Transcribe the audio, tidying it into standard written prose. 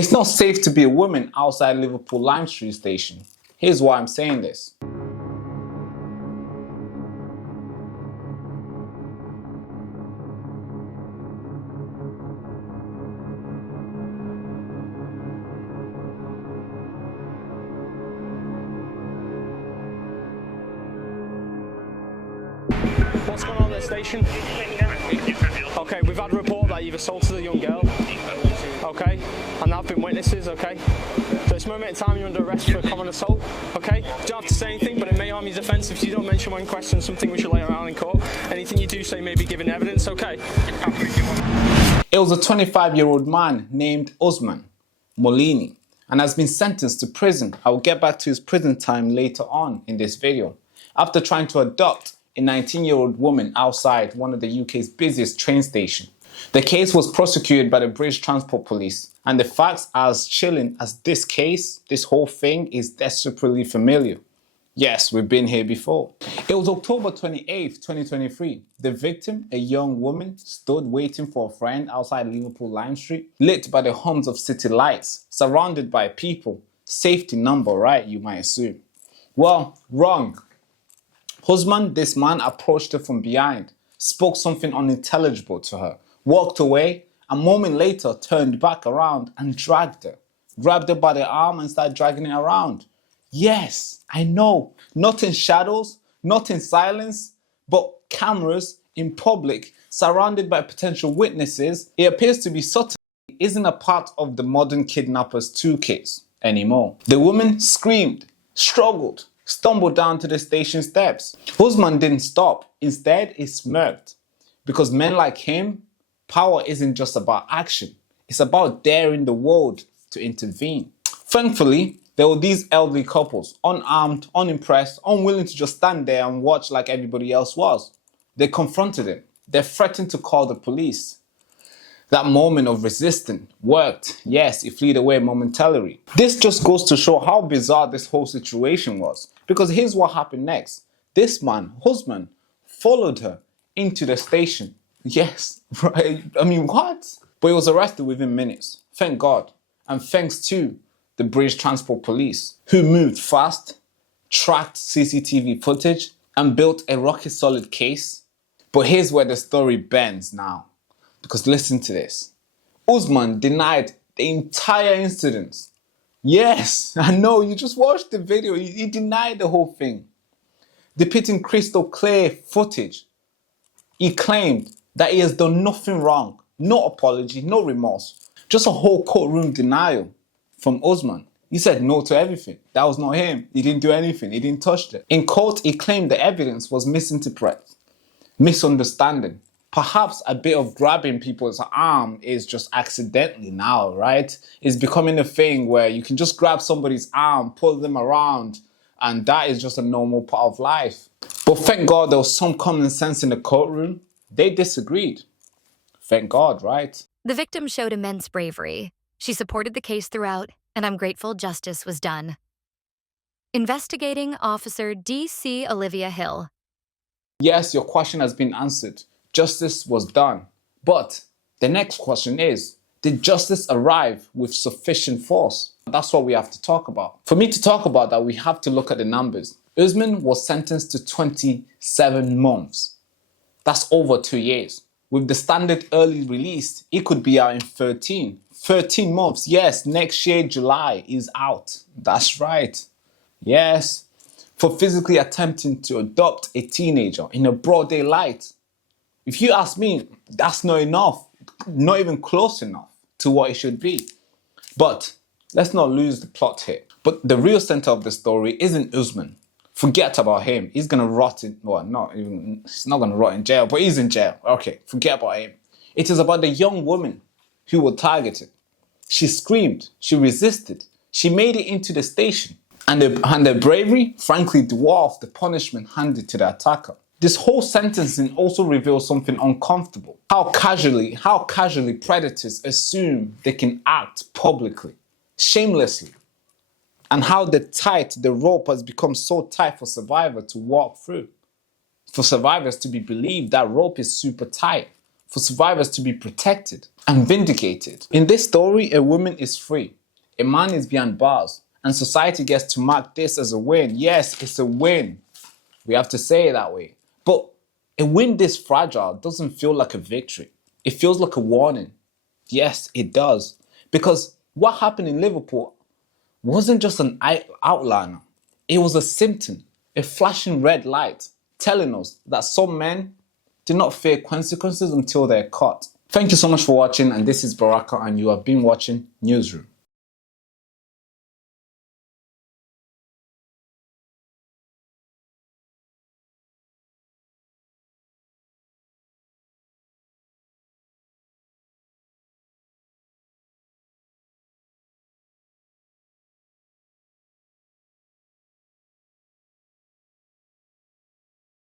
It's not safe to be a woman outside Liverpool Lime Street station. Here's why I'm saying this. What's going on at the station? Okay, we've had a report that you've assaulted a young girl. Okay, and there have been witnesses, okay? So this moment in time you're under arrest for a common assault, okay? You don't have to say anything, but it may harm your defence if you don't mention when questioned something we should lay around in court. Anything you do say may be given evidence, okay? It was a 25-year-old man named Usman Molini and has been sentenced to prison. I will get back to his prison time later on in this video. After trying to adopt a 19-year-old woman outside one of the UK's busiest train stations. The case was prosecuted by the British Transport Police, and the facts are as chilling as this case, this whole thing is desperately familiar. Yes, we've been here before. It was October 28th, 2023. The victim, a young woman, stood waiting for a friend outside Liverpool Lime Street, lit by the hums of city lights, surrounded by people. Safety number, right, you might assume. Well, wrong. Usman, this man, approached her from behind, spoke something unintelligible to her, walked away, a moment later turned back around and dragged her, grabbed her by the arm and started dragging her around. Yes, I know, not in shadows, not in silence, but cameras in public, surrounded by potential witnesses. It appears to be subtlety isn't a part of the modern kidnappers toolkit anymore. The woman screamed, struggled, stumbled down to the station steps. Usman didn't stop. Instead, he smirked. Because men like him, power isn't just about action. It's about daring the world to intervene. Thankfully, there were these elderly couples, unarmed, unimpressed, unwilling to just stand there and watch like everybody else was. They confronted him. They threatened to call the police. That moment of resistance worked. Yes, he fled away momentarily. This just goes to show how bizarre this whole situation was. Because here's what happened next. This man, Usman, followed her into the station. Yes, right? I mean, what? But he was arrested within minutes. Thank God. And thanks to the British Transport Police, who moved fast, tracked CCTV footage, and built a rocket-solid case. But here's where the story bends now. Because listen to this. Usman denied the entire incident. Yes, I know, you just watched the video. He denied the whole thing. Depicting crystal clear footage. He claimed that he has done nothing wrong. No apology, no remorse. Just a whole courtroom denial from Usman. He said no to everything. That was not him. He didn't do anything. He didn't touch it. In court, he claimed the evidence was misinterpreted, misunderstanding. Perhaps a bit of grabbing people's arm is just accidentally now, right? It's becoming a thing where you can just grab somebody's arm, pull them around, and that is just a normal part of life. But thank God there was some common sense in the courtroom. They disagreed. Thank God, right? The victim showed immense bravery. She supported the case throughout, and I'm grateful justice was done. Investigating Officer D.C. Olivia Hill. Yes, your question has been answered. Justice was done. But the next question is, did justice arrive with sufficient force? That's what we have to talk about. For me to talk about that, we have to look at the numbers. Usman was sentenced to 27 months. That's over 2 years. With the standard early release, it could be out in 13. 13 months. Yes, next year, July, is out. That's right. Yes. For physically attempting to adopt a teenager in a broad daylight. If you ask me, that's not enough. Not even close enough to what it should be. But let's not lose the plot here. But the real center of the story isn't Usman. Forget about him. He's gonna rot in, well, he's not gonna rot in jail, but he's in jail. Okay, forget about him. It is about the young woman who was targeted. She screamed, she resisted, she made it into the station. And the bravery, frankly, dwarfed the punishment handed to the attacker. This whole sentencing also reveals something uncomfortable. How casually predators assume they can act publicly, shamelessly. And how the rope has become so tight for survivors to walk through. For survivors to be believed that rope is super tight. For survivors to be protected. and vindicated. In this story, a woman is free, a man is behind bars, and society gets to mark this as a win. Yes, it's a win. We have to say it that way. But a win this fragile doesn't feel like a victory. It feels like a warning. Yes, it does. Because what happened in Liverpool wasn't just an outliner. It was a symptom, a flashing red light, telling us that some men do not fear consequences until they're caught. Thank you so much for watching, and this is Baraka, and you have been watching Newsroom.